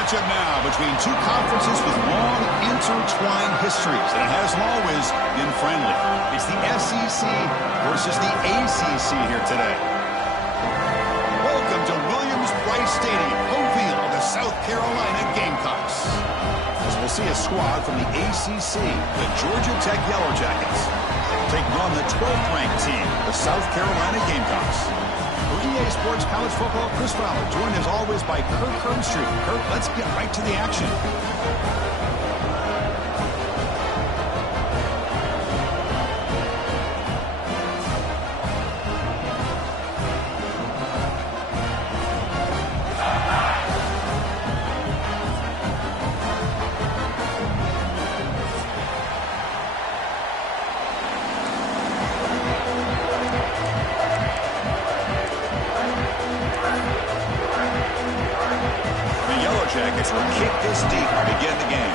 matchup now between two conferences with long intertwined histories, and it hasn't always been friendly. It's the SEC versus the ACC here today. Welcome to Williams-Brice Stadium, home field of the South Carolina Gamecocks. As we'll see a squad from the ACC, the Georgia Tech Yellow Jackets, taking on the 12th-ranked team, the South Carolina Gamecocks. For EA Sports College Football, Chris Fowler, joined as always by Kirk Herbstreit. Kirk, let's get right to the action. Jackets will kick this deep to begin the game.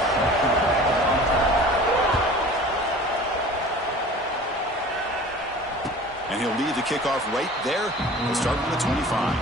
And he'll lead the kickoff right there. He'll start from the 25.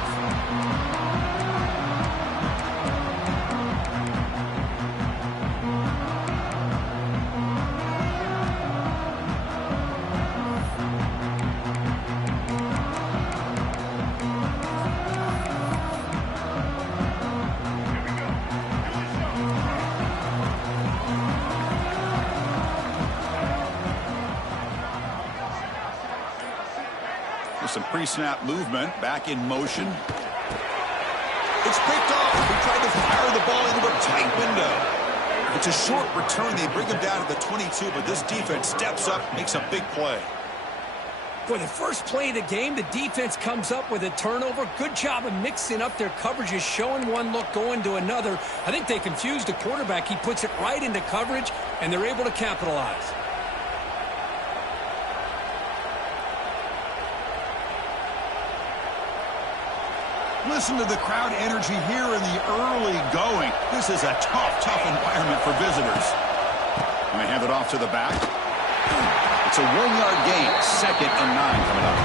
Some pre-snap movement, back in motion. It's picked off. He tried to fire the ball into a tight window. It's a short return. They bring him down to the 22, but this defense steps up, makes a big play. For the first play of the game, the defense comes up with a turnover. Good job of mixing up their coverages, showing one look, going to another. I think they confused the quarterback. He puts it right into coverage, and they're able to capitalize. Listen to the crowd energy here in the early going. This is a tough environment for visitors. And they hand it off to the back. It's a 1-yard gain. 2nd and 9 coming up.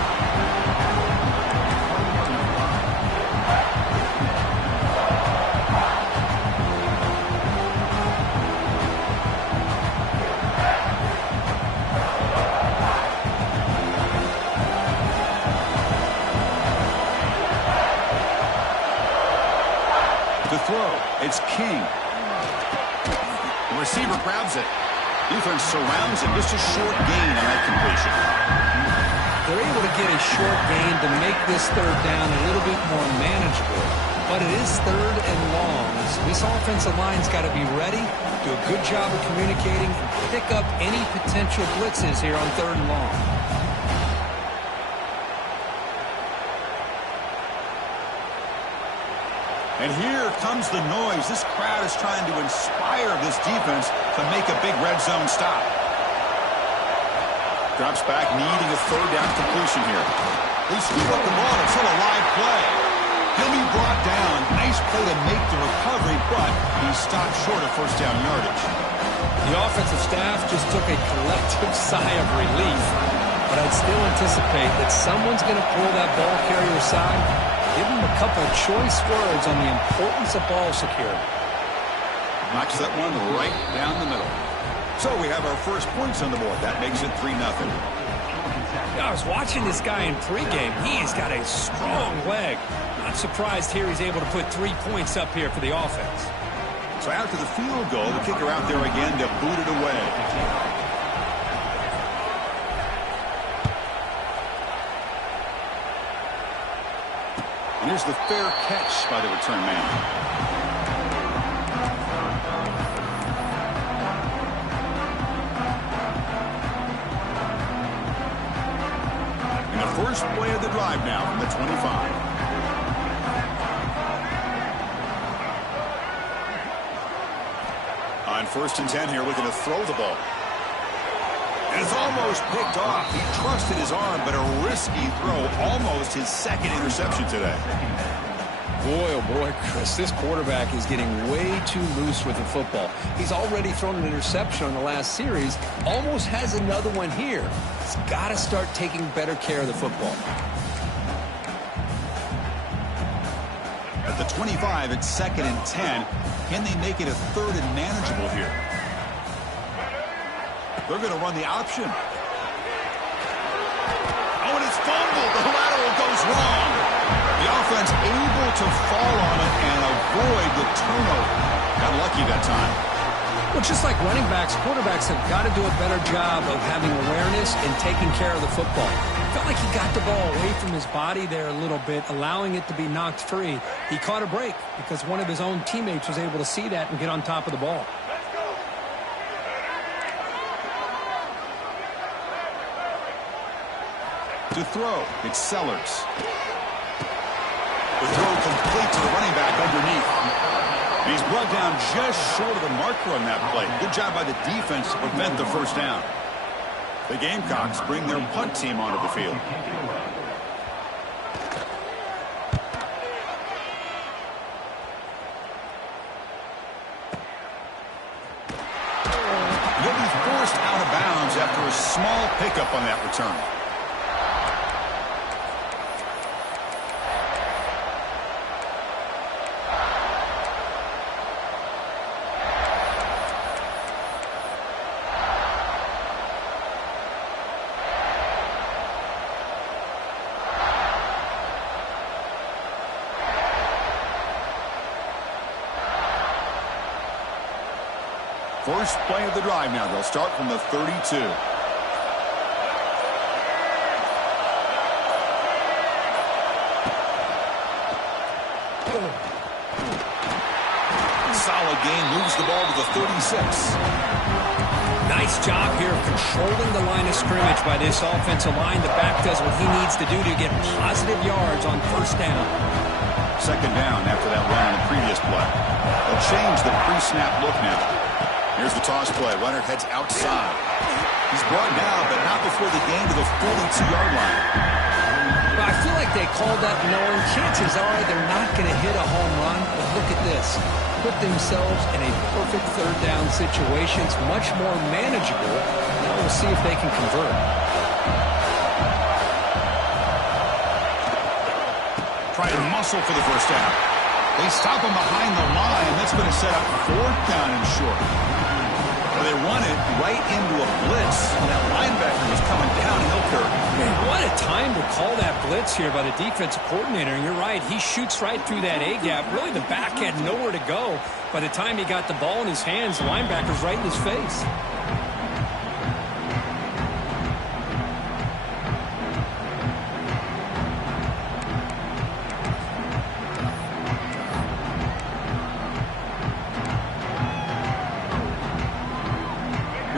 It's King. The receiver grabs it. Defense surrounds him. Just a short gain on that completion. They're able to get a short gain to make this third down a little bit more manageable. But it is 3rd and long. So this offensive line's got to be ready, do a good job of communicating, and pick up any potential blitzes here on 3rd and long. And here comes the noise. This crowd is trying to inspire this defense to make a big red zone stop. Drops back, needing a 3rd down completion here. They scoop up the ball. It's still a live play. He'll be brought down. Nice play to make the recovery, but he stopped short of 1st down yardage. The offensive staff just took a collective sigh of relief, but I'd still anticipate that someone's going to pull that ball carrier aside. Give him a couple of choice words on the importance of ball security. Knocks that one right down the middle. So we have our first points on the board. That makes it 3-0. I was watching this guy in pregame. He's got a strong leg. Not surprised here he's able to put 3 points up here for the offense. So after the field goal, the kicker out there again to boot it away. And here's the fair catch by the return man. And the first play of the drive now from the 25. On 1st and 10 here, looking to throw the ball. And it's almost picked off. He trusted his arm, but a risky throw. Almost his 2nd interception today. Boy, oh boy, Chris, this quarterback is getting way too loose with the football. He's already thrown an interception on the last series. Almost has another one here. He's got to start taking better care of the football. At the 25, it's 2nd and 10. Can they make it a third and manageable here? They're going to run the option. Oh, and it's fumbled. The lateral goes wrong. The offense able to fall on it and avoid the turnover. Got lucky that time. Well, just like running backs, quarterbacks have got to do a better job of having awareness and taking care of the football. Felt like he got the ball away from his body there a little bit, allowing it to be knocked free. He caught a break because one of his own teammates was able to see that and get on top of the ball. To throw, it's Sellers. The throw complete to the running back underneath. And he's brought down just short of the marker on that play. Good job by the defense to prevent the first down. The Gamecocks bring their punt team onto the field. He'll be forced out of bounds after a small pickup on that return. First play of the drive now. They'll start from the 32. Solid gain, moves the ball to the 36. Nice job here of controlling the line of scrimmage by this offensive line. The back does what he needs to do to get positive yards on first down. Second down after that run on the previous play. They'll change the pre-snap look now. Here's the toss play. Runner heads outside. He's brought down, but not before the gain to the 42-yard line. Well, I feel like they called that knowing chances are they're not going to hit a home run. But look at this. Put themselves in a perfect third down situation. It's much more manageable. Now we'll see if they can convert. Try to muscle for the first down. They stop him behind the line. That's going to set up fourth down and short. Well, they run it right into a blitz. That linebacker was coming downhill curve. Man, what a time to call that blitz here by the defensive coordinator. And you're right, he shoots right through that A-gap. Really, the back had nowhere to go. By the time he got the ball in his hands, the linebacker's right in his face.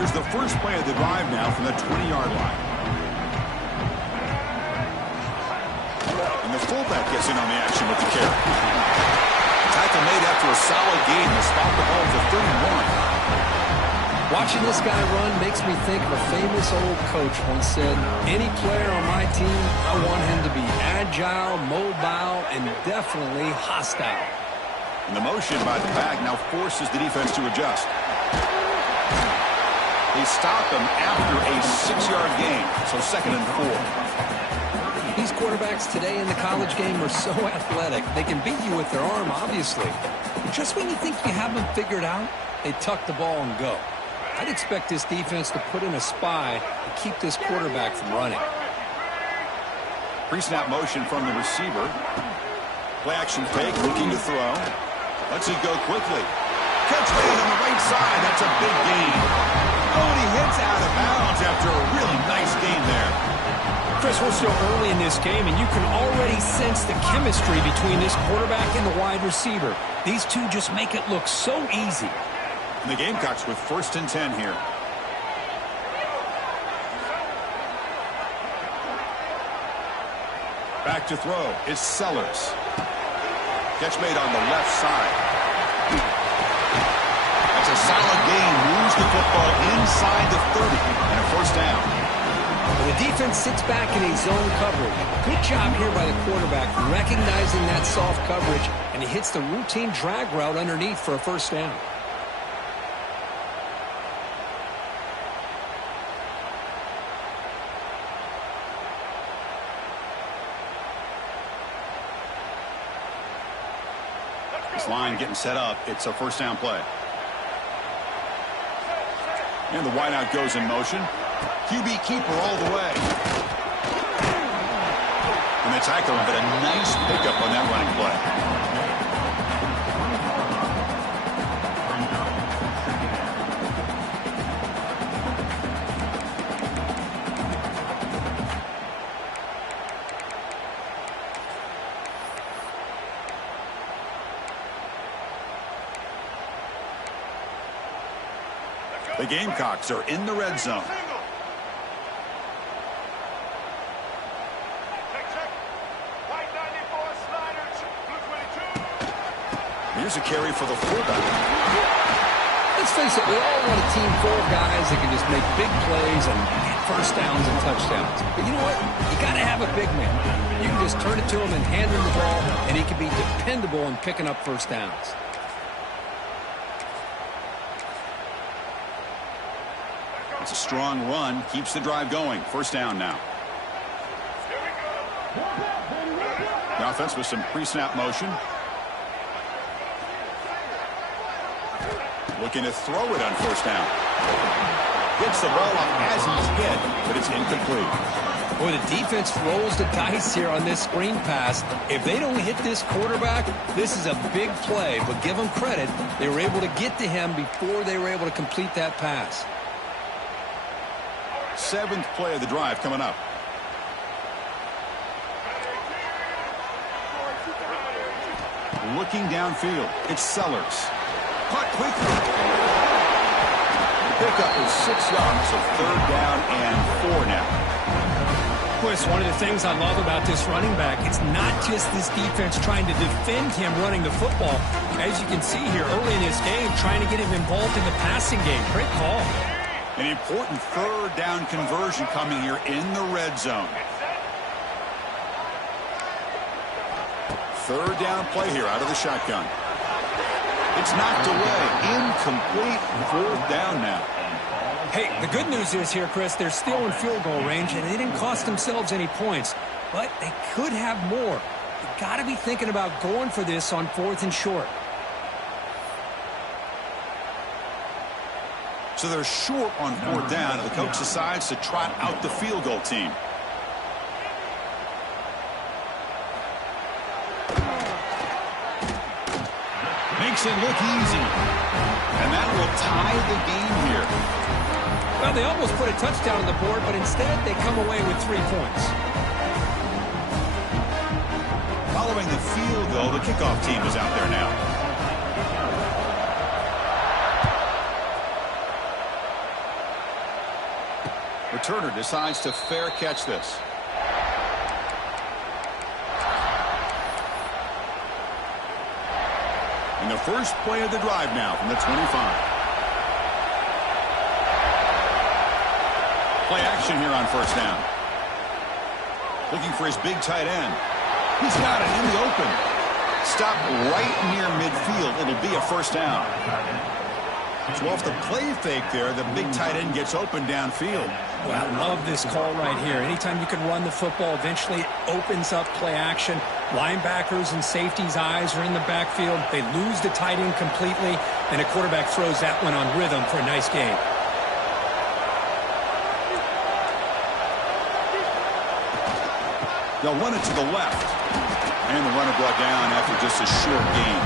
Here's the first play of the drive now from the 20-yard line. And the fullback gets in on the action with the carry. Tackle made after a solid gain to spot the ball for 31. Watching this guy run makes me think of a famous old coach once said, any player on my team, I want him to be agile, mobile, and definitely hostile. And the motion by the back now forces the defense to adjust. They stop him after a 6-yard gain, so 2nd and 4. These quarterbacks today in the college game are so athletic. They can beat you with their arm, obviously. But just when you think you have them figured out, they tuck the ball and go. I'd expect this defense to put in a spy to keep this quarterback from running. Pre-snap motion from the receiver. Play action fake, looking to throw. Lets it go quickly. Catch made on the right side. That's a big gain. Oh, and he hits out of bounds after a really nice gain there. Chris, we're still early in this game, and you can already sense the chemistry between this quarterback and the wide receiver. These two just make it look so easy. And the Gamecocks with 1st and 10 here. Back to throw. It's Sellers. Catch made on the left side. That's a solid gain. Moves the football inside the 30 and a first down. Well, the defense sits back in a zone coverage. Good job here by the quarterback recognizing that soft coverage, and he hits the routine drag route underneath for a first down. This line getting set up. It's a first down play. And the wideout goes in motion. QB keeper all the way. And they tackle him, but a nice pickup on that running play. The Gamecocks are in the red zone. Here's a carry for the fullback. Let's face it, we all want a team full of guys that can just make big plays and get first downs and touchdowns. But you know what? You got to have a big man. You can just turn it to him and hand him the ball, and he can be dependable in picking up first downs. It's a strong run. Keeps the drive going. First down now. The offense with some pre-snap motion. Looking to throw it on first down. Gets the ball up as he's hit, but it's incomplete. Boy, the defense rolls the dice here on this screen pass. If they don't hit this quarterback, this is a big play. But give them credit. They were able to get to him before they were able to complete that pass. 7th play of the drive coming up. Looking downfield. It's Sellers. Caught quickly. The pickup is 6 yards, so 3rd down and 4 now. Chris, one of the things I love about this running back, it's not just this defense trying to defend him running the football. As you can see here early in this game, trying to get him involved in the passing game. Great call. An important 3rd down conversion coming here in the red zone. 3rd down play here out of the shotgun. It's knocked away. Incomplete. 4th down now. Hey, the good news is here, Chris, they're still in field goal range, and they didn't cost themselves any points. But they could have more. You got to be thinking about going for this on 4th and short. So they're short on 4th down, and the coach decides to trot out the field goal team. Makes it look easy. And that will tie the game here. Well, they almost put a touchdown on the board, but instead they come away with 3 points. Following the field goal, the kickoff team is out there now. Returner decides to fair catch this. And the first play of the drive now from the 25. Play action here on first down. Looking for his big tight end. He's got it in the open. Stop right near midfield. It'll be a first down. So off the play fake there, the big tight end gets open downfield. Well, I love this call right here. Anytime you can run the football, eventually it opens up play action. Linebackers and safeties' eyes are in the backfield. They lose the tight end completely, and a quarterback throws that one on rhythm for a nice gain. They'll run it to the left. And the runner brought down after just a short gain.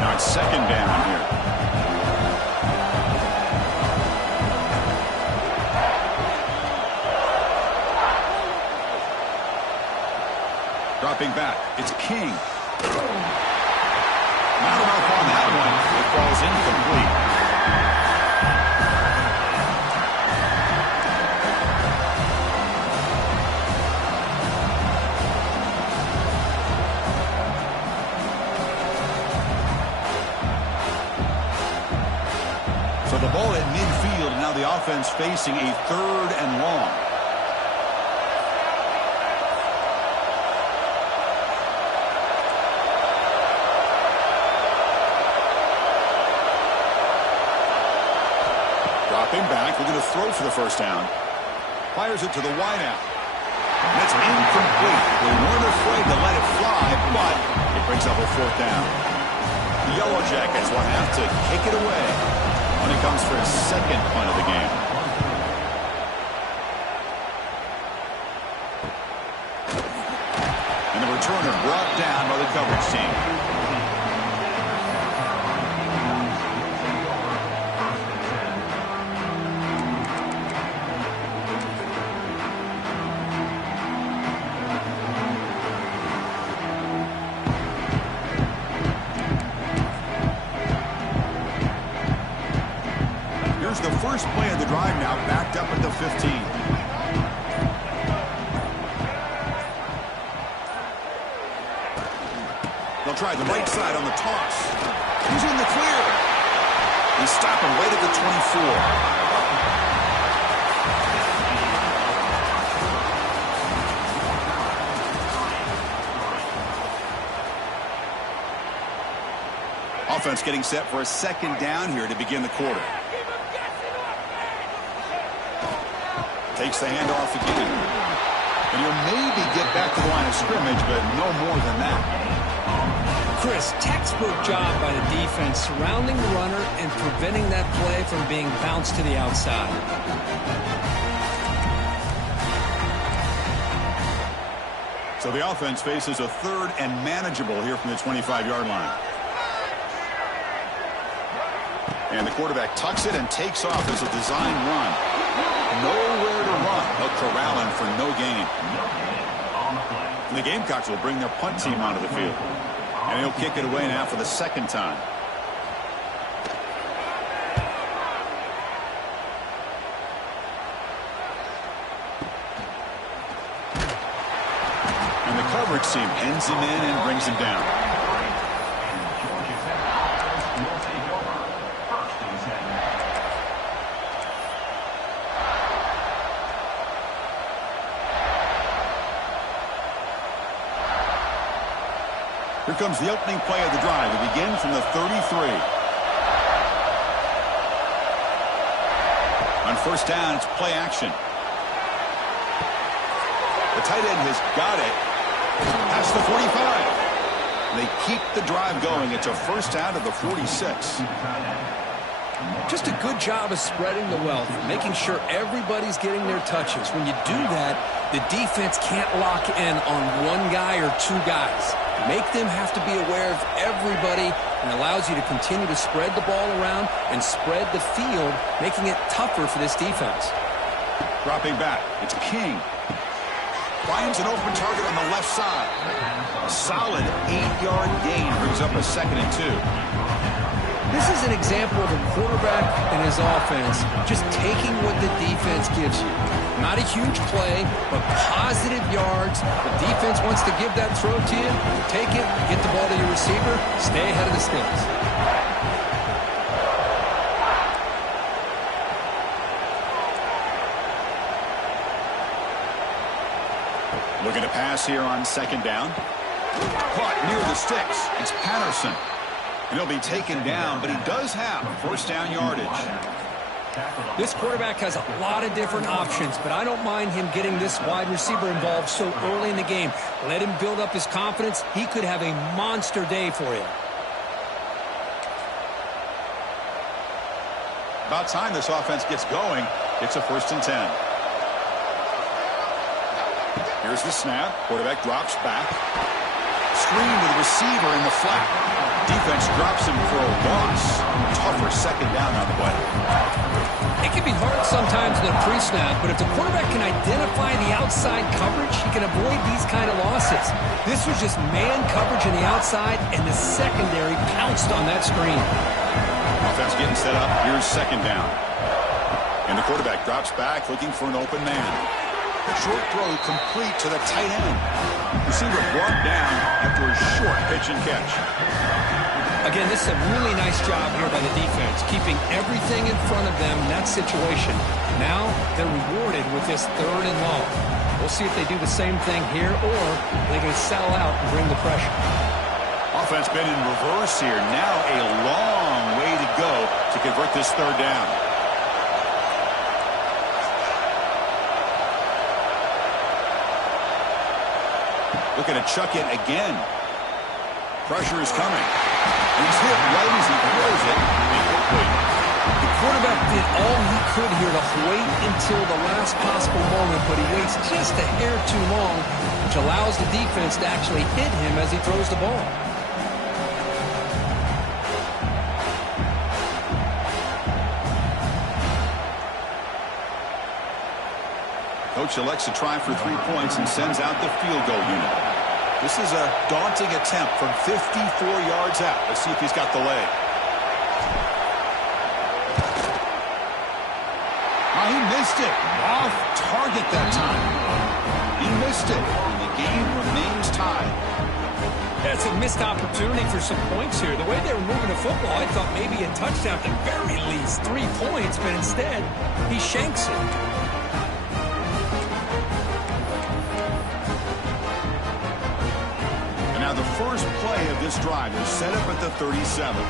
Now it's 2nd down here. Dropping back. It's King. Not enough on that one. It falls incomplete. So the ball at midfield. Now the offense facing a 3rd and long. for the first down. Fires it to the wideout. And it's incomplete. They weren't afraid to let it fly, but it brings up a fourth down. The Yellow Jackets will have to kick it away when it comes for his second punt of the game. And the returner brought down by the coverage team. The first play of the drive now backed up at the 15. They'll try the right side on the toss. He's in the clear. They stop him right at the 24. Offense getting set for a second down here to begin the quarter. Takes the handoff again. And he'll maybe get back to the line of scrimmage, but no more than that. Chris, textbook job by the defense surrounding the runner and preventing that play from being bounced to the outside. So the offense faces a third and manageable here from the 25-yard line. And the quarterback tucks it and takes off as a design run. Nowhere to run. They'll corral him for no gain. And the Gamecocks will bring their punt team onto the field. And he'll kick it away now for the second time. And the coverage team pins him in and brings him down. Here comes the opening play of the drive. It begins from the 33. On first down, it's play action. The tight end has got it. Past the 45. And they keep the drive going. It's a first down to the 46. Just a good job of spreading the wealth, making sure everybody's getting their touches. When you do that, the defense can't lock in on one guy or two guys. Make them have to be aware of everybody and allows you to continue to spread the ball around and spread the field, making it tougher for this defense. Dropping back, it's King. Finds an open target on the left side. A solid 8-yard gain brings up a 2nd and 2. This is an example of a quarterback and his offense just taking what the defense gives you. Not a huge play, but positive yards. The defense wants to give that throw to you. Take it, get the ball to your receiver, stay ahead of the sticks. Looking to pass here on second down. Caught near the sticks. It's Patterson. And he'll be taken down, but he does have first down yardage. This quarterback has a lot of different options, but I don't mind him getting this wide receiver involved so early in the game. Let him build up his confidence. He could have a monster day for you. About time this offense gets going. It's a 1st and 10. Here's the snap. Quarterback drops back. Screen to the receiver in the flat. Defense drops him for a loss. Tougher second down on the way. It can be hard sometimes in a pre-snap, but if the quarterback can identify the outside coverage, he can avoid these kind of losses. This was just man coverage on the outside, and the secondary pounced on that screen. Offense getting set up. Here's second down. And the quarterback drops back looking for an open man. Short throw complete to the tight end. Receiver brought down after a short pitch and catch. Again, this is a really nice job here by the defense, keeping everything in front of them in that situation. Now they're rewarded with this 3rd and long. We'll see if they do the same thing here, or they can sell out and bring the pressure. Offense been in reverse here. Now a long way to go to convert this 3rd down. Looking to chuck it again. Pressure is coming. And he's hit right as he throws it. Incomplete. The quarterback did all he could here to wait until the last possible moment, but he waits just a hair too long, which allows the defense to actually hit him as he throws the ball. Coach elects to try for 3 points and sends out the field goal unit. This is a daunting attempt from 54 yards out. Let's see if he's got the leg. Oh, he missed it. Off target that time. He missed it, and the game remains tied. That's a missed opportunity for some points here. The way they were moving the football, I thought maybe a touchdown at the very least, 3 points, but instead, he shanks it. And now the first play of this drive is set up at the 37.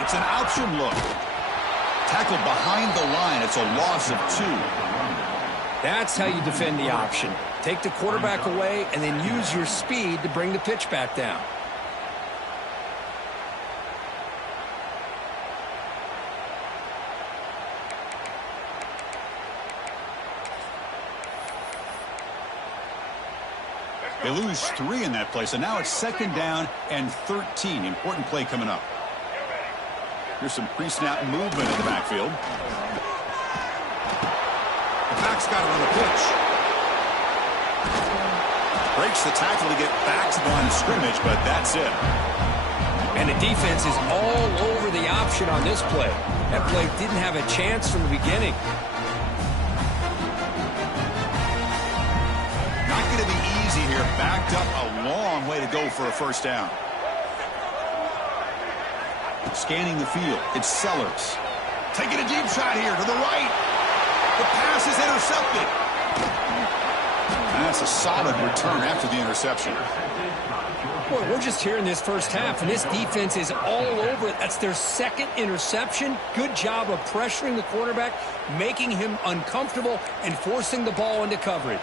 It's an option look. Tackled behind the line. It's a loss of 2. That's how you defend the option. Take the quarterback away and then use your speed to bring the pitch back down. They lose 3 in that play, so now it's 2nd down and 13. Important play coming up. Here's some pre-snap movement in the backfield. The back's got it on the pitch. Breaks the tackle to get back to the line of scrimmage, but that's it. And the defense is all over the option on this play. That play didn't have a chance from the beginning. Not going to be easy here. Backed up a long way to go for a first down. Scanning the field, it's Sellers. Taking a deep shot here to the right. The pass is intercepted. And that's a solid return after the interception. Boy, we're just here in this first half, and this defense is all over it. That's their 2nd interception. Good job of pressuring the quarterback, making him uncomfortable, and forcing the ball into coverage.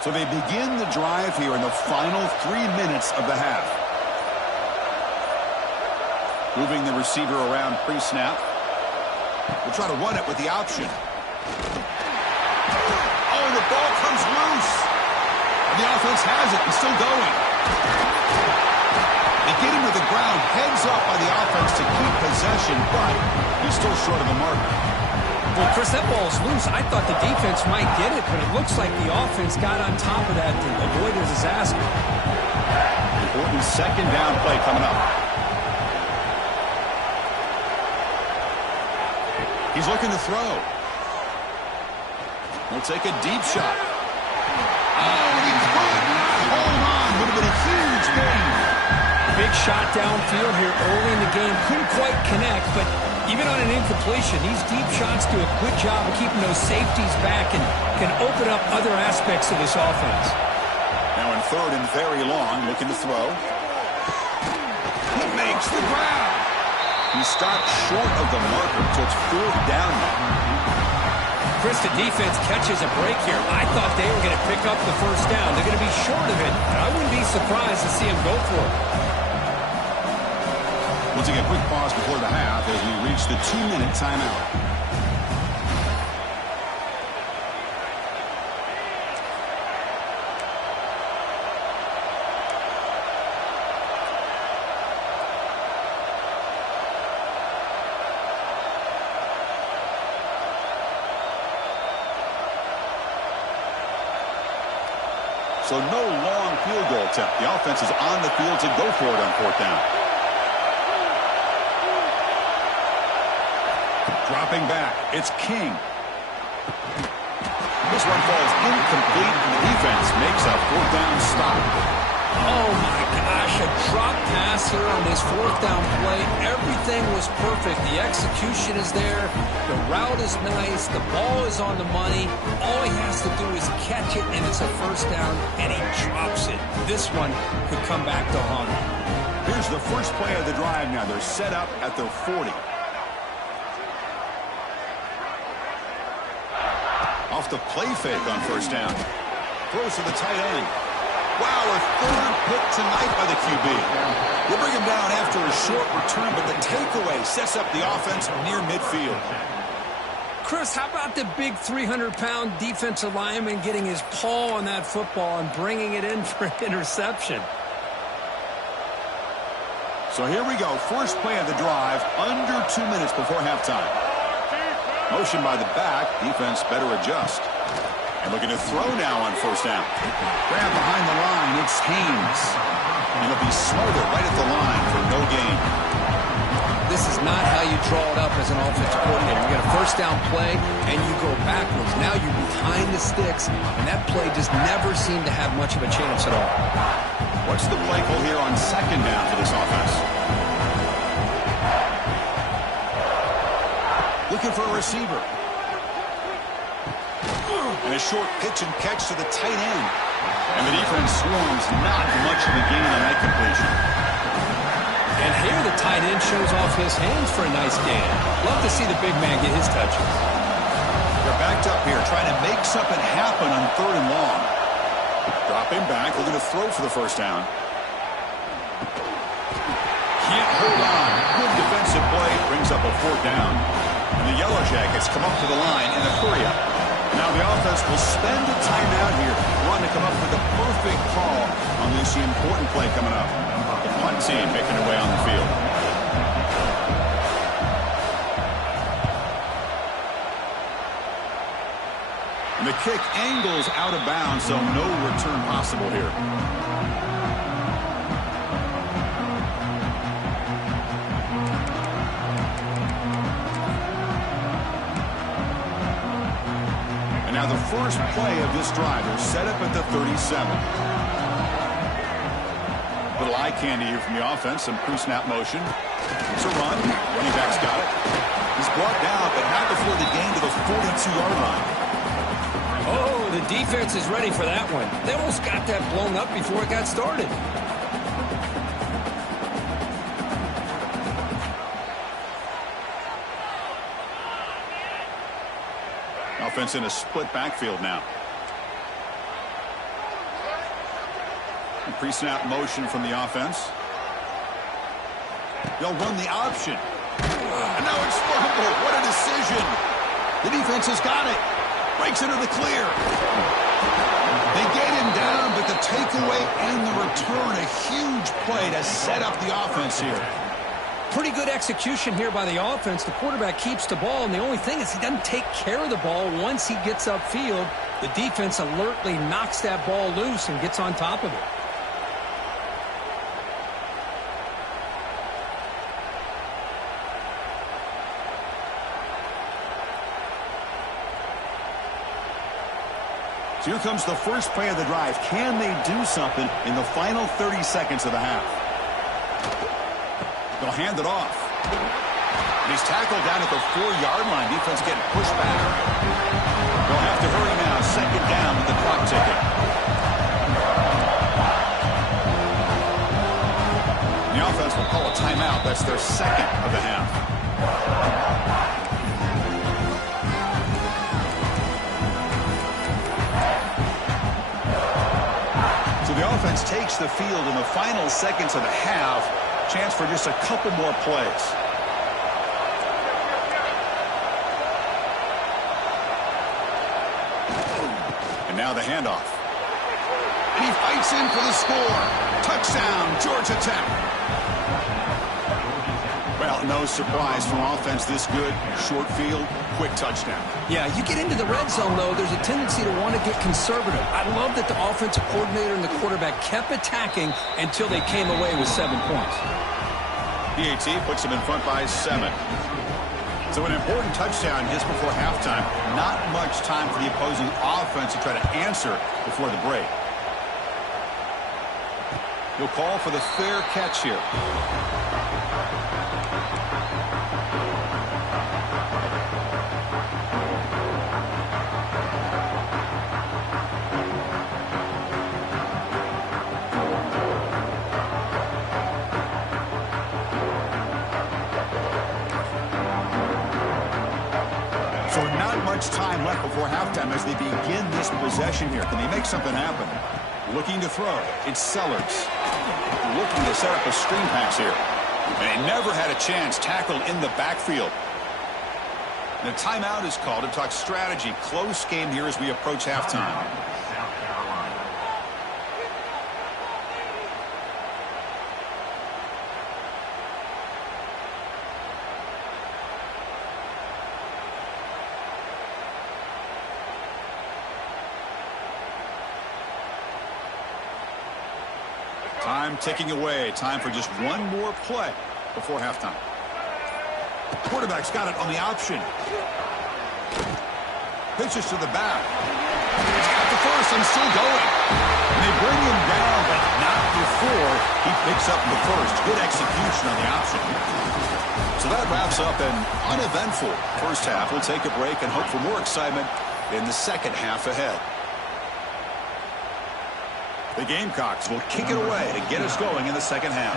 So they begin the drive here in the final 3 minutes of the half. Moving the receiver around pre-snap. We'll try to run it with the option. Oh, and the ball comes loose. And the offense has it and still going. They get him to the ground, heads up by the offense to keep possession, but he's still short of the mark. Well, Chris, that ball's loose. I thought the defense might get it, but it looks like the offense got on top of that to avoid a disaster. Important 2nd down play coming up. He's looking to throw. He'll take a deep shot. Oh, he could not hold on. Would have been a huge gain. Big shot downfield here early in the game. Couldn't quite connect, but even on an incompletion, these deep shots do a good job of keeping those safeties back and can open up other aspects of this offense. Now in 3rd and very long, looking to throw. He makes the grab. He stopped short of the marker, so it's 4th down now. Chris, the defense catches a break here. I thought they were going to pick up the first down. They're going to be short of it, and I wouldn't be surprised to see them go for it. We'll take a quick pause before the half as we reach the 2-minute timeout. So no long field goal attempt. The offense is on the field to go for it on 4th down. Dropping back, it's King. This one falls incomplete, and the defense makes a 4th down stop. Oh, my gosh, a drop pass here on this fourth down play. Everything was perfect. The execution is there. The route is nice. The ball is on the money. All he has to do is catch it, and it's a first down, and he drops it. This one could come back to haunt him. Here's the first play of the drive now. They're set up at their 40. Off the play fake on first down. Throws to the tight end. Wow, a third pick tonight by the QB. They bring him down after a short return, but the takeaway sets up the offense near midfield. Chris, how about the big 300-pound defensive lineman getting his paw on that football and bringing it in for an interception? So here we go. First play of the drive, under 2 minutes before halftime. Motion by the back. Defense better adjust. And looking to throw now on first down. Grab behind the line. It's Haynes. And he'll be smothered right at the line for no gain. This is not how you draw it up as an offensive coordinator. You get a first down play, and you go backwards. Now you're behind the sticks, and that play just never seemed to have much of a chance at all. What's the play call here on second down for this offense? Looking for a receiver. And a short pitch and catch to the tight end. And the defense swarms, not much of a gain on that completion. And here the tight end shows off his hands for a nice gain. Love to see the big man get his touches. They're backed up here, trying to make something happen on third and long. Dropping back, looking to throw for the first down. Can't hold on. Good defensive play, brings up a fourth down. And the Yellow Jackets come up to the line in a hurry-up. Now the offense will spend a timeout here, wanting to come up with a perfect call on this important play coming up. The punt team making their way on the field. And the kick angles out of bounds, so no return possible here. And now the first play of this drive is set up at the 37. Little eye candy here from the offense, some pre-snap motion. It's a run. Running back's got it. He's brought down, but not before the gain to the 42-yard line. Oh, the defense is ready for that one. They almost got that blown up before it got started. Offense in a split backfield now. Pre-snap motion from the offense. They'll run the option. And now it's fumbled. What a decision. The defense has got it. Breaks into the clear. They get him down, but the takeaway and the return, a huge play to set up the offense here. Pretty good execution here by the offense. The quarterback keeps the ball, and the only thing is he doesn't take care of the ball once he gets upfield. The defense alertly knocks that ball loose and gets on top of it. So here comes the first play of the drive. Can they do something in the final 30 seconds of the half? They'll hand it off. And he's tackled down at the 4-yard line. Defense getting pushed back. They'll have to hurry now. Second down with the clock ticking. The offense will call a timeout. That's their second of the half. So the offense takes the field in the final seconds of the half. Chance for just a couple more plays. And now the handoff. And he fights in for the score. Touchdown, Georgia Tech. Well, no surprise from offense this good. Short field, quick touchdown. Yeah, you get into the red zone, though, there's a tendency to want to get conservative. I love that the offensive coordinator and the quarterback kept attacking until they came away with 7 points. PAT puts them in front by 7. So an important touchdown just before halftime. Not much time for the opposing offense to try to answer before the break. He'll call for the fair catch here. So not much time left before halftime as they begin this possession here. Can they make something happen? Looking to throw. It's Sellers. Looking to set up a screen pass here. And he never had a chance. Tackled in the backfield. And a timeout is called to talk strategy. Close game here as we approach halftime. Time ticking away. Time for just one more play before halftime. Quarterback's got it on the option. Pitches to the back. He's got the first and still going. And they bring him down, but not before he picks up the first. Good execution on the option. So that wraps up an uneventful first half. We'll take a break and hope for more excitement in the second half ahead. The Gamecocks will kick it away to get us going in the second half.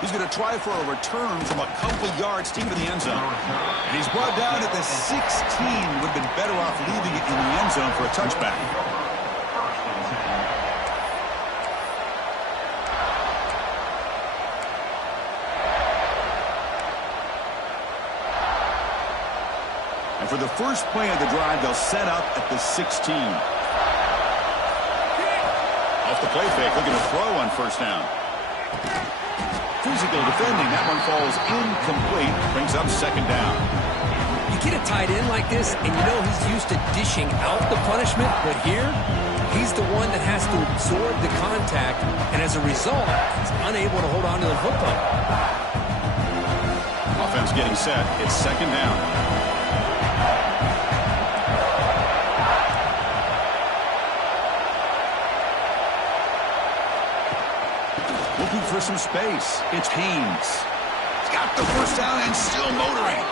He's going to try for a return from a couple yards deep in the end zone. And he's brought down at the 16. Would have been better off leaving it in the end zone for a touchback. And for the first play of the drive, they'll set up at the 16. Off the play fake, looking to throw on first down. Physical defending. That one falls incomplete. Brings up second down. You get a tight end like this, and you know he's used to dishing out the punishment, but here, he's the one that has to absorb the contact, and as a result, he's unable to hold on to the football. Offense getting set. It's second down. Looking for some space. It's Haynes. He's got the first down and still motoring.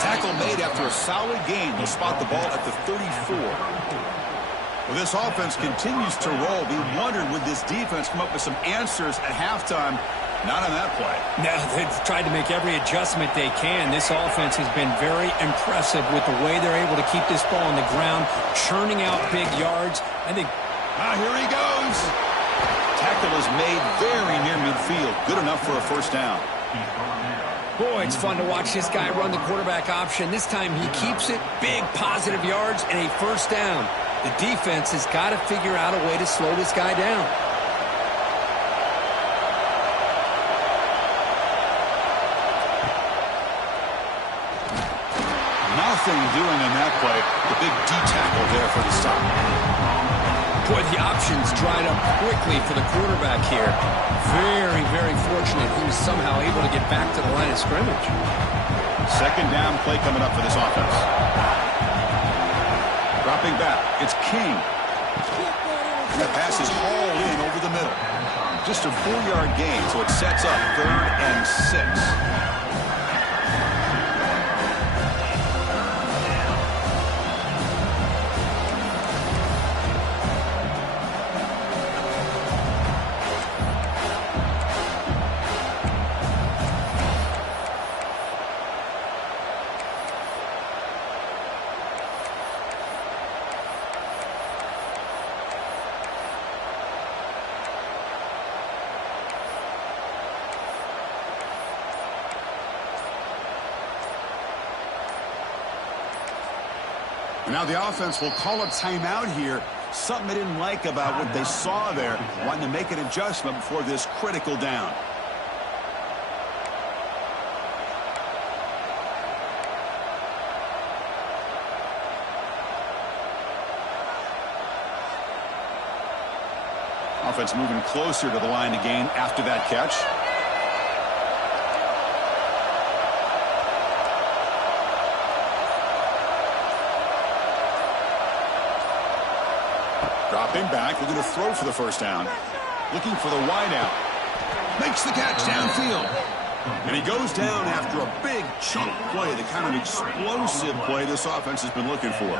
Tackle made after a solid gain. He'll spot the ball at the 34. Well, this offense continues to roll. We wondered, would this defense come up with some answers at halftime? Not on that play. No, they've tried to make every adjustment they can. This offense has been very impressive with the way they're able to keep this ball on the ground, churning out big yards. I think. Here he goes. Tackle is made very near midfield. Good enough for a first down. Boy, it's fun to watch this guy run the quarterback option. This time he keeps it, big positive yards, and a first down. The defense has got to figure out a way to slow this guy down. Nothing doing on that play. The big D tackle there for the stop. Boy, the options dried up quickly for the quarterback here. Very, very fortunate he was somehow able to get back to the line of scrimmage. Second down play coming up for this offense. Dropping back, it's King. That pass is hauled in over the middle. Just a 4-yard gain, so it sets up 3rd and 6. Now the offense will call a timeout here. Something they didn't like about what they saw there. Wanting to make an adjustment before this critical down. Offense moving closer to the line to gain after that catch. Dropping back, looking to throw for the first down. Looking for the wide out. Makes the catch downfield. And he goes down after a big chunk play, the kind of explosive play this offense has been looking for.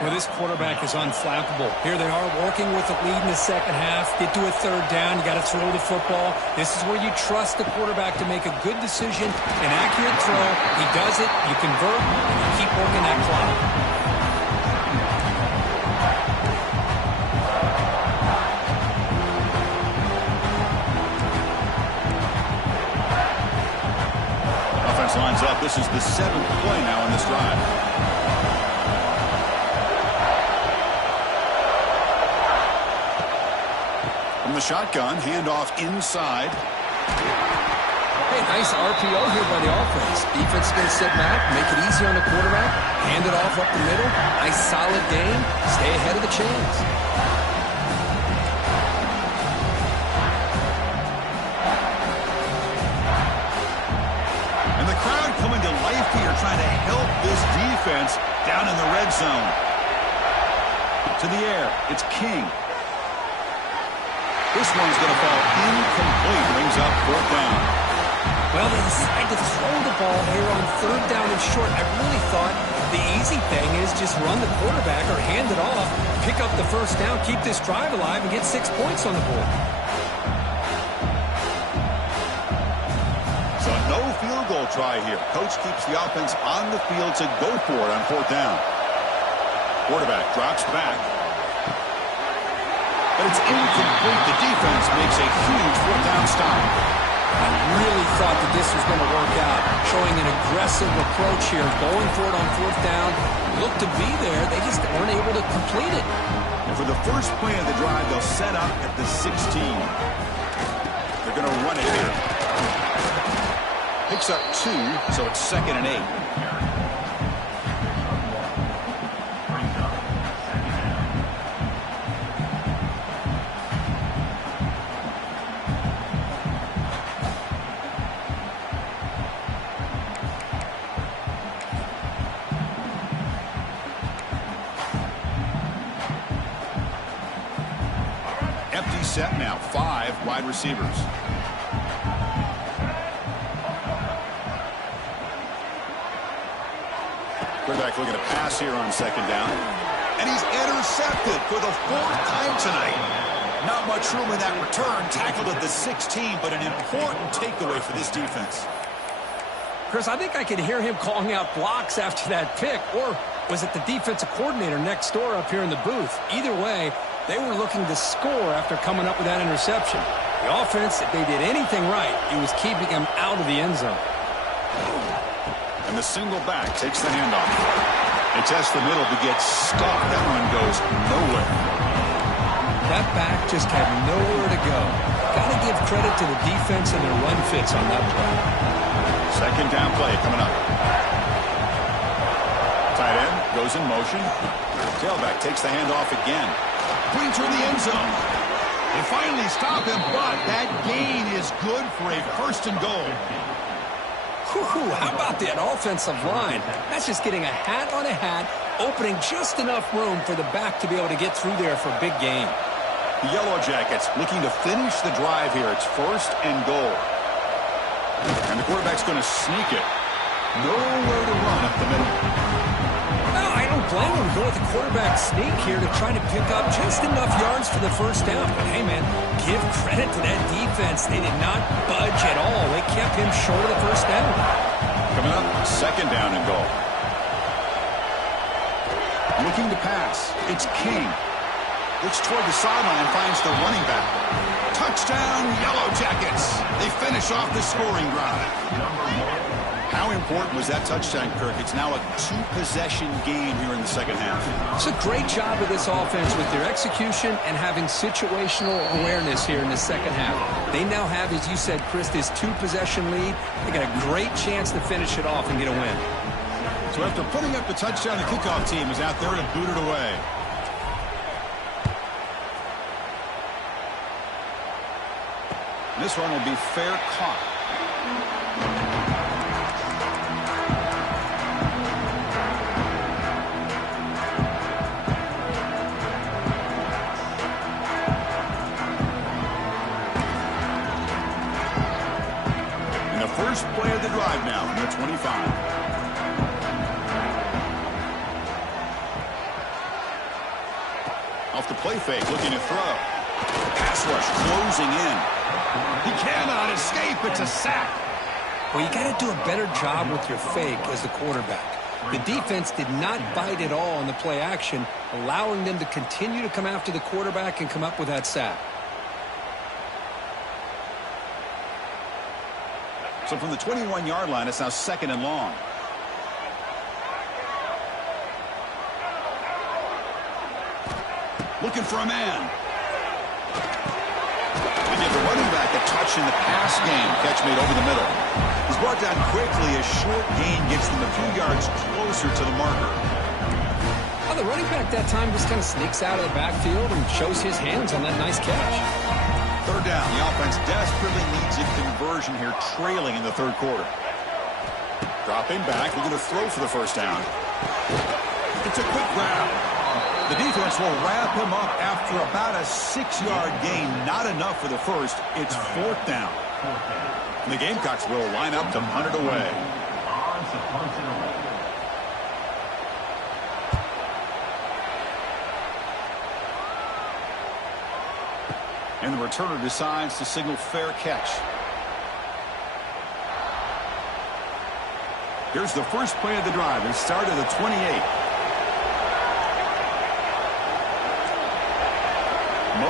Well, this quarterback is unflappable. Here they are working with the lead in the second half. Get to a third down. You got to throw the football. This is where you trust the quarterback to make a good decision, an accurate throw. He does it. You convert, and you keep working that clock. Lines up. This is the 7th play now in this drive. From the shotgun, handoff inside. Hey, nice RPO here by the offense. Defense is going to sit back, make it easy on the quarterback, hand it off up the middle. Nice solid game. Stay ahead of the chains. Coming to life here, trying to help this defense down in the red zone. To the air, it's King. This one's going to fall incomplete. Brings up 4th down. Well, they decide to throw the ball here on 3rd down and short. I really thought the easy thing is just run the quarterback or hand it off, pick up the first down, keep this drive alive, and get 6 points on the board. So no field goal try here. Coach keeps the offense on the field to go for it on 4th down. Quarterback drops back. But it's incomplete. The defense makes a huge 4th down stop. I really thought that this was going to work out. Showing an aggressive approach here. Going for it on 4th down. Looked to be there. They just weren't able to complete it. And for the first play of the drive, they'll set up at the 16. They're going to run it here. Picks up 2, so it's 2nd and 8. Empty set now, 5 wide receivers. Quarterback looking to pass here on 2nd down. And he's intercepted for the 4th time tonight. Not much room in that return. Tackled at the 16, but an important takeaway for this defense. Chris, I think I could hear him calling out blocks after that pick. Or was it the defensive coordinator next door up here in the booth? Either way, they were looking to score after coming up with that interception. The offense, if they did anything right, it was keeping them out of the end zone. And the single back takes the handoff. They test the middle to get stuck. That one goes nowhere. That back just had nowhere to go. Got to give credit to the defense and their run fits on that play. 2nd down play coming up. Tight end goes in motion. Tailback takes the handoff again. Putting toward the end zone. They finally stop him, but that gain is good for a 1st and goal. Whew, how about that offensive line? That's just getting a hat on a hat, opening just enough room for the back to be able to get through there for a big gain. The Yellow Jackets looking to finish the drive here. It's 1st and goal. And the quarterback's going to sneak it. Nowhere to run up the middle. No, I don't blame him. Go with the quarterback sneak here to try to pick up just enough yards for the 1st down. But hey, man, give credit to that defense. They did not budge at all. They kept him short of the 1st down. Coming up, 2nd down and goal. Looking to pass. It's King. Looks toward the sideline, finds the running back. Touchdown, Yellow Jackets. They finish off the scoring drive. How important was that touchdown, Kirk? It's now a 2-possession game here in the 2nd half. It's a great job of this offense with their execution and having situational awareness here in the 2nd half. They now have, as you said, Chris, this 2-possession lead. They got a great chance to finish it off and get a win. So after putting up the touchdown, the kickoff team is out there to boot it away. This one will be fair caught. 25. Off the play fake, looking to throw. Pass rush closing in. He cannot escape. It's a sack. Well, you got to do a better job with your fake as the quarterback. The defense did not bite at all on the play action, allowing them to continue to come after the quarterback and come up with that sack. So from the 21-yard line, it's now 2nd and long. Looking for a man. They give the running back a touch in the pass game. Catch made over the middle. He's brought down quickly. A short gain gets them a few yards closer to the marker. Well, the running back that time just kind of sneaks out of the backfield and shows his hands on that nice catch. 3rd down. The offense desperately needs a conversion here, trailing in the 3rd quarter. Dropping back. They're going to throw for the 1st down. It's a quick grab. The defense will wrap him up after about a 6-yard gain. Not enough for the 1st. It's 4th down. And the Gamecocks will line up to punt it away. And the returner decides to signal fair catch. Here's the first play of the drive. It started at the 28.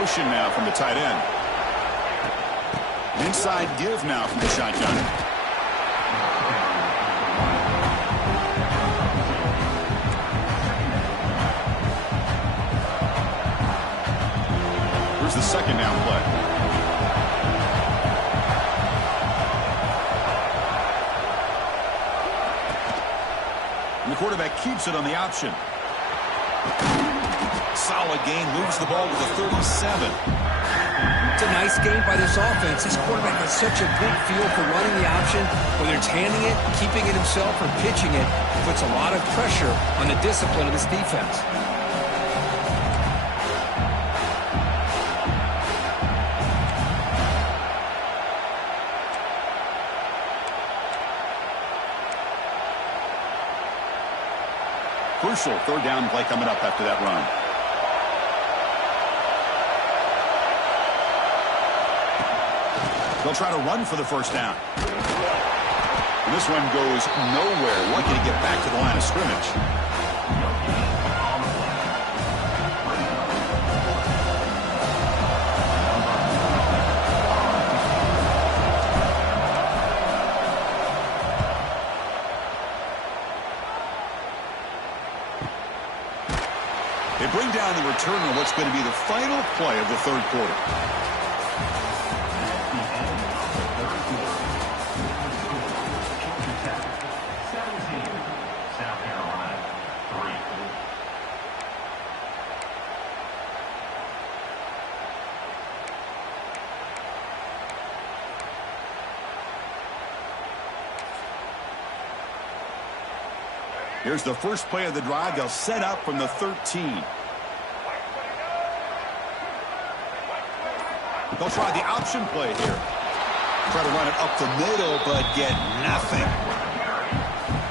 Motion now from the tight end. Inside give now from the shotgun. Here's the 2nd down play. And the quarterback keeps it on the option. Solid gain, moves the ball to the 37. It's a nice game by this offense. This quarterback has such a good feel for running the option. Whether it's handing it, keeping it himself, or pitching it, puts a lot of pressure on the discipline of this defense. Crucial 3rd down play coming up after that run. They'll try to run for the 1st down. And this one goes nowhere. Lucky to get back to the line of scrimmage. They bring down the return on what's going to be the final play of the 3rd quarter. Here's the first play of the drive. They'll set up from the 13. They'll try the option play here. Try to run it up the middle, but get nothing.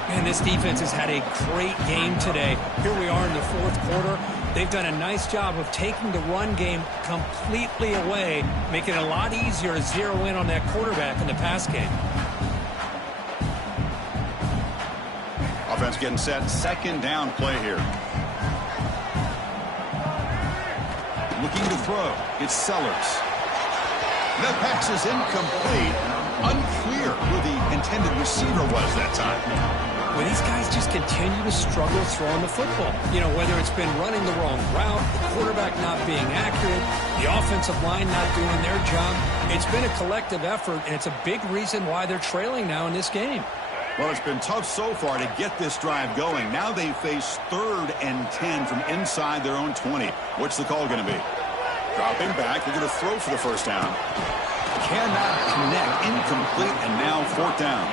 Man, this defense has had a great game today. Here we are in the 4th quarter. They've done a nice job of taking the run game completely away, making it a lot easier to zero in on that quarterback in the pass game. Offense getting set. 2nd down play here. Looking to throw. It's Sellers. That pass is incomplete. Unclear who the intended receiver was that time. Well, these guys just continue to struggle throwing the football. You know, whether it's been running the wrong route, the quarterback not being accurate, the offensive line not doing their job. It's been a collective effort, and it's a big reason why they're trailing now in this game. Well, it's been tough so far to get this drive going. Now they face 3rd and 10 from inside their own 20. What's the call going to be? Dropping back. They're going to throw for the 1st down. Cannot connect. Incomplete, and now 4th down.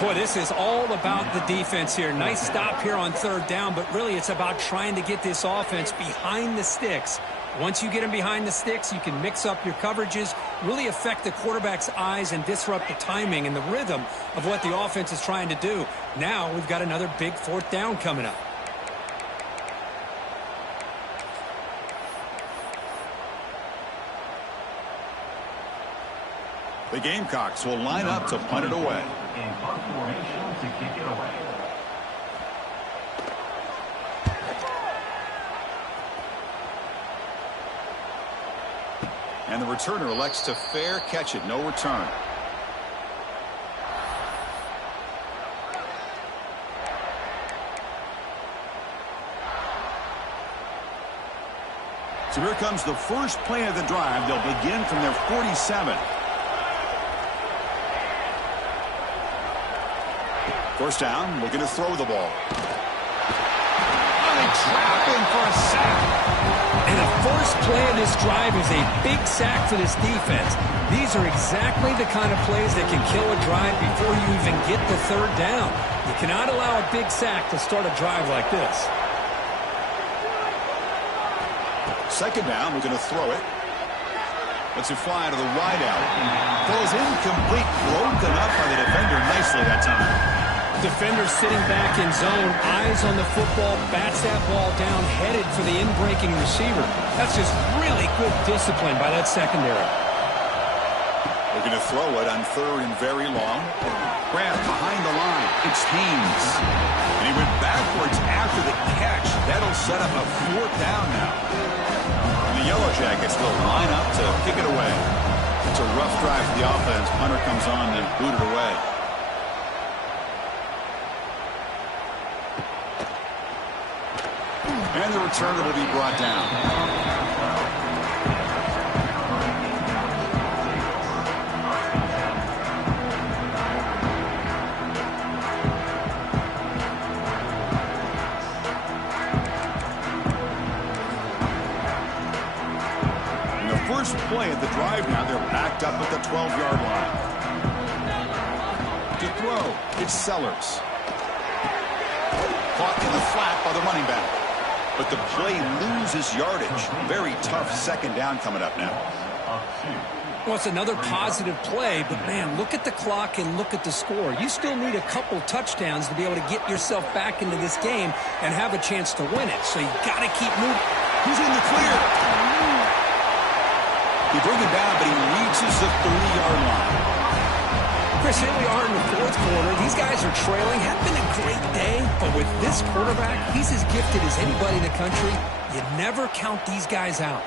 Boy, this is all about the defense here. Nice stop here on 3rd down, but really it's about trying to get this offense behind the sticks Once you get him behind the sticks, you can mix up your coverages, really affect the quarterback's eyes and disrupt the timing and the rhythm of what the offense is trying to do. Now we've got another big fourth down coming up. The Gamecocks will line up to punt it away. In punt formation to kick it away. And the returner elects to fair catch it, no return. So here comes the first play of the drive. They'll begin from their 47. First down, looking to throw the ball. They trap him for a sack. And the first play of this drive is a big sack for this defense. These are exactly the kind of plays that can kill a drive before you even get the third down. You cannot allow a big sack to start a drive like this. Second down, we're going to throw it. Lets it fly to the wideout. Throws incomplete, broken up by the defender nicely that time. Defender sitting back in zone, eyes on the football, bats that ball down, headed for the in-breaking receiver. That's just really good discipline by that secondary. Looking to throw it on third and very long. Grab behind the line. It's Haynes. And he went backwards after the catch. That'll set up a fourth down now. And the Yellow Jackets will line up to kick it away. It's a rough drive for the offense. Punter comes on and booted away. And the returner will be brought down. In the first play of the drive now, they're backed up at the 12-yard line. To throw, it's Sellers. Caught in the flat by the running back. But the play loses yardage. Very tough second down coming up now. Well, it's another positive play, but man, look at the clock and look at the score. You still need a couple touchdowns to be able to get yourself back into this game and have a chance to win it. So you got to keep moving. He's in the clear. You bring him down, but he reaches the 30-yard line. Chris, here we are in the fourth quarter. These guys are trailing. Had been a great day, but with this quarterback, he's as gifted as anybody in the country. You never count these guys out.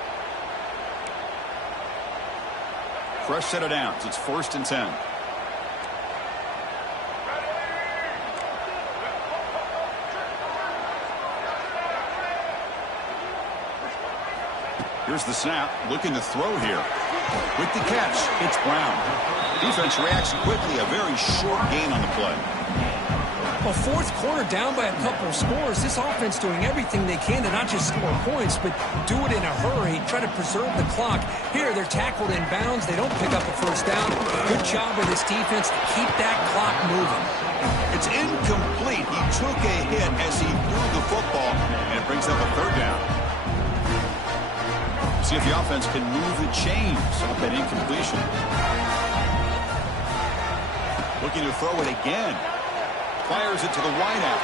Fresh set of downs. It's 1st and 10. Here's the snap. Looking to throw here. With the catch, it's Brown. Defense reacts quickly. A very short gain on the play. Well, fourth quarter down by a couple of scores. This offense doing everything they can to not just score points, but do it in a hurry, try to preserve the clock. Here, they're tackled in bounds. They don't pick up a first down. Good job of this defense to keep that clock moving. It's incomplete. He took a hit as he threw the football, and it brings up a third down. See if the offense can move the chains off that incompletion. Looking to throw it again. Fires it to the wideout.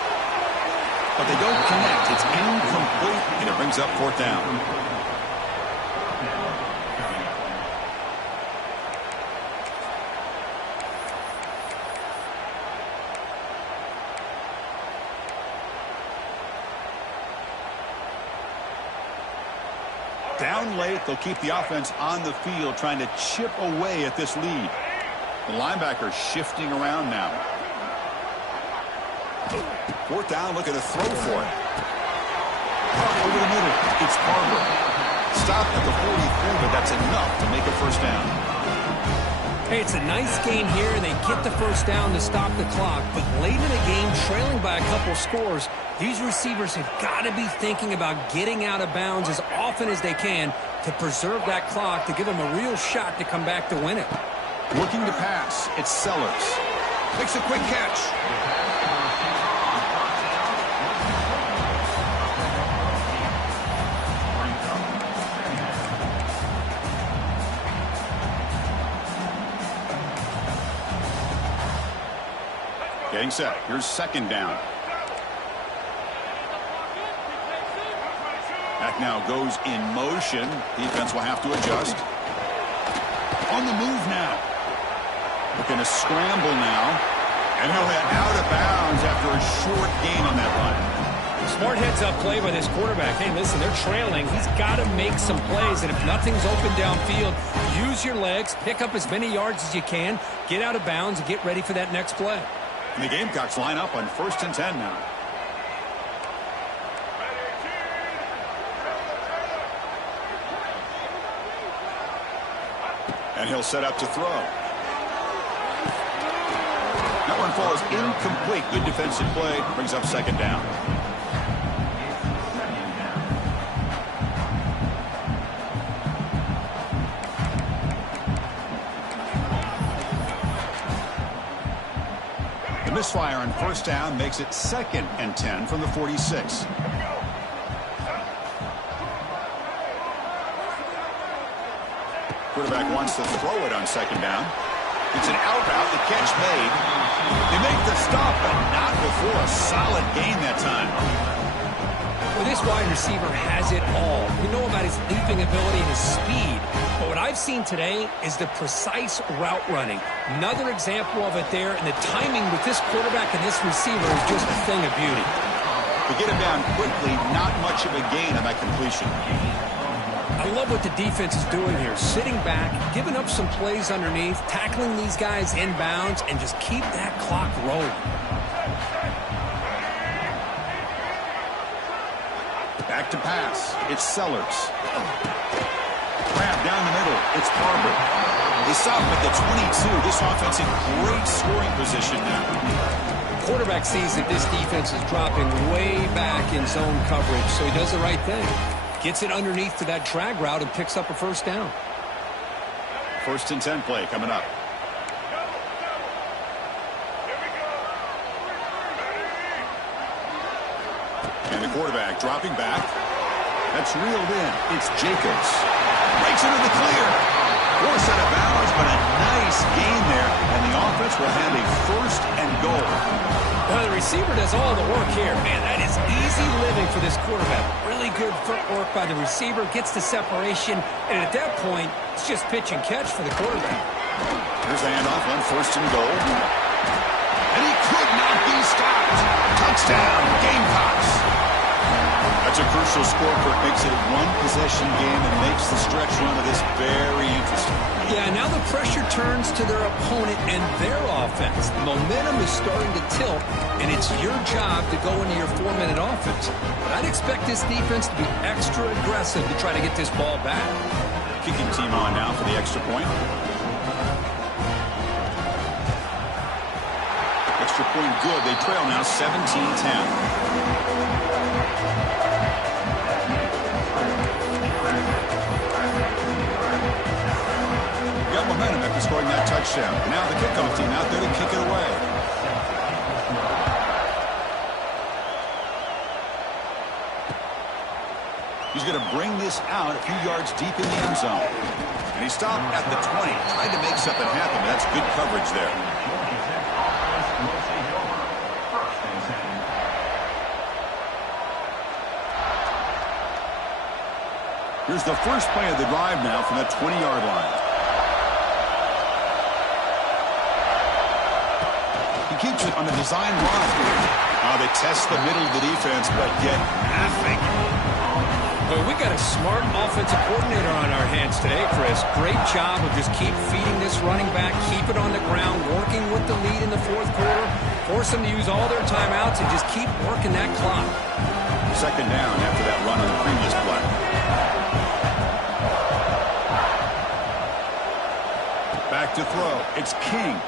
But they don't connect. It's incomplete, and it brings up fourth down. Down late, they'll keep the offense on the field, trying to chip away at this lead. The linebacker shifting around now. Fourth down, looking to throw for it. Over the middle, it's Carver. Stopped at the 43, but that's enough to make a first down. Hey, it's a nice gain here, and they get the first down to stop the clock. But late in the game, trailing by a couple scores, these receivers have got to be thinking about getting out of bounds as often as they can to preserve that clock, to give them a real shot to come back to win it. Looking to pass, it's Sellers. Makes a quick catch. Getting set. Here's second down. Back now goes in motion. Defense will have to adjust. On the move now. Looking to scramble now. And he'll head out of bounds after a short gain on that run. Smart heads-up play by this quarterback. Hey, listen, they're trailing. He's got to make some plays, and if nothing's open downfield, use your legs, pick up as many yards as you can, get out of bounds, and get ready for that next play. And the Gamecocks line up on 1st and 10 now. And he'll set up to throw. That one falls incomplete. Good defensive play. Brings up second down. The misfire on 1st down makes it 2nd and 10 from the 46. Quarterback wants to throw it on 2nd down. It's an out route. The catch made. They make the stop, but not before a solid gain that time. Well, this wide receiver has it all. We know about his leaping ability and his speed. But what I've seen today is the precise route running. Another example of it there, and the timing with this quarterback and this receiver is just a thing of beauty. To get him down quickly, not much of a gain on that completion. I love what the defense is doing here. Sitting back, giving up some plays underneath, tackling these guys inbounds, and just keep that clock rolling. Back to pass. It's Sellers. Grab down the middle. It's Barber. They stop him at the 22. This offense in great scoring position now. Quarterback sees that this defense is dropping way back in zone coverage, so he does the right thing. Gets it underneath to that drag route and picks up a 1st down. 1st and 10 play coming up. And the quarterback dropping back. That's reeled in. It's Jacobs. Breaks into the clear. Force out of bounds, but a nice gain there. And the offense will have a 1st and goal. Well, the receiver does all the work here. Man, that is easy living for this quarterback. Really good footwork by the receiver. Gets the separation. And at that point, it's just pitch and catch for the quarterback. Here's the handoff on 1st and goal. And he could not be stopped. Touchdown, Gamecocks. That's a crucial score for it. Makes it a one-possession game and makes the stretch run of this very interesting. Yeah, now the pressure turns to their opponent and their offense. The momentum is starting to tilt, and it's your job to go into your 4-minute offense. But I'd expect this defense to be extra aggressive to try to get this ball back. Kicking team on now for the extra point. Extra point good. They trail now 17-10. Momentum after scoring that touchdown. Now the kickoff team out there to kick it away. He's going to bring this out a few yards deep in the end zone. And he stopped at the 20, trying to make something happen. That's good coverage there. Here's the first play of the drive now from that 20-yard line. Keeps it on a design run. They test the middle of the defense, but get nothing. Well, we got a smart offensive coordinator on our hands today, Chris. Great job of just keep feeding this running back, keep it on the ground, working with the lead in the 4th quarter, force them to use all their timeouts, and just keep working that clock. 2nd down after that run on the previous play. Back to throw. It's King.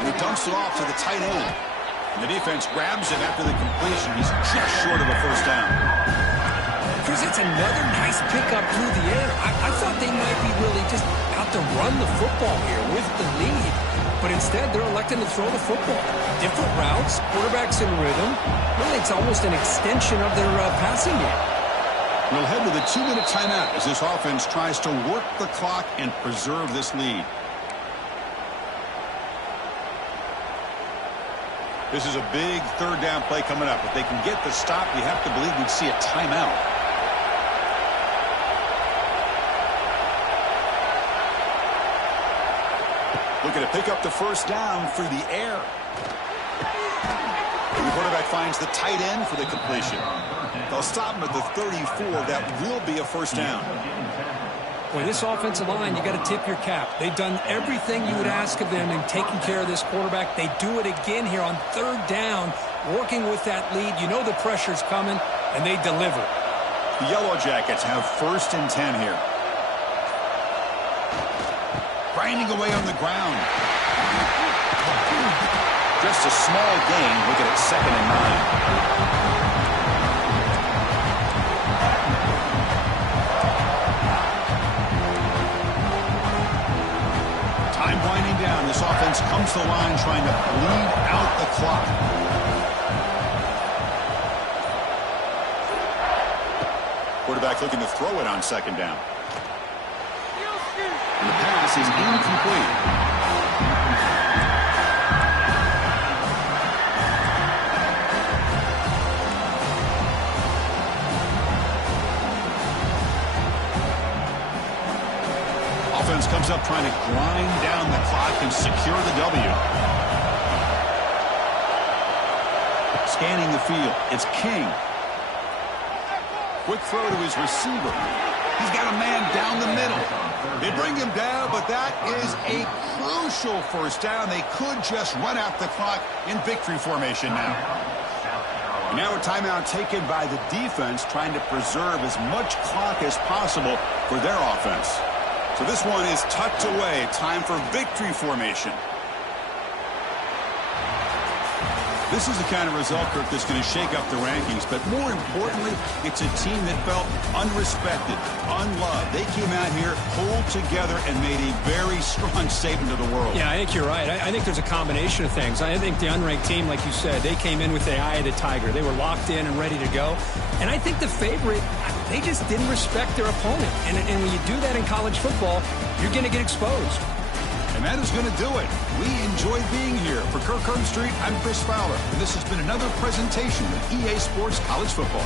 And he dumps it off to the tight end. And the defense grabs him after the completion. He's just short of a 1st down. Chris, it's another nice pickup through the air. I thought they might be really just out to run the football here with the lead. But instead, they're electing to throw the football. Different routes, quarterbacks in rhythm. Really, it's almost an extension of their passing game. We'll head to the 2-minute timeout as this offense tries to work the clock and preserve this lead. This is a big third down play coming up. If they can get the stop, you have to believe we'd see a timeout. Looking to pick up the first down through the air. And the quarterback finds the tight end for the completion. They'll stop him at the 34. That will be a first down. Boy, this offensive line, you got to tip your cap. They've done everything you would ask of them in taking care of this quarterback. They do it again here on third down, working with that lead. You know the pressure's coming, and they deliver. The Yellow Jackets have 1st and 10 here. Grinding away on the ground. Just a small gain. Look at it, 2nd and 9. Winding down. This offense comes to the line trying to bleed out the clock. Quarterback looking to throw it on 2nd down. And the pass is incomplete. Offense comes up trying to grind down the clock and secure the W. Scanning the field, it's King. Quick throw to his receiver. He's got a man down the middle. They bring him down, but that is a crucial first down. They could just run out the clock in victory formation now. And now a timeout taken by the defense, trying to preserve as much clock as possible for their offense. So this one is tucked away. Time for victory formation. This is the kind of result, Kirk, that's going to shake up the rankings. But more importantly, it's a team that felt unrespected, unloved. They came out here, pulled together, and made a very strong statement to the world. Yeah, I think you're right. I think there's a combination of things. I think the unranked team, like you said, they came in with the eye of the tiger. They were locked in and ready to go. And I think the favorite, they just didn't respect their opponent. And when you do that in college football, you're going to get exposed. And that is going to do it. We enjoyed being here. For Kirk Herbstreit, I'm Chris Fowler. And this has been another presentation of EA Sports College Football.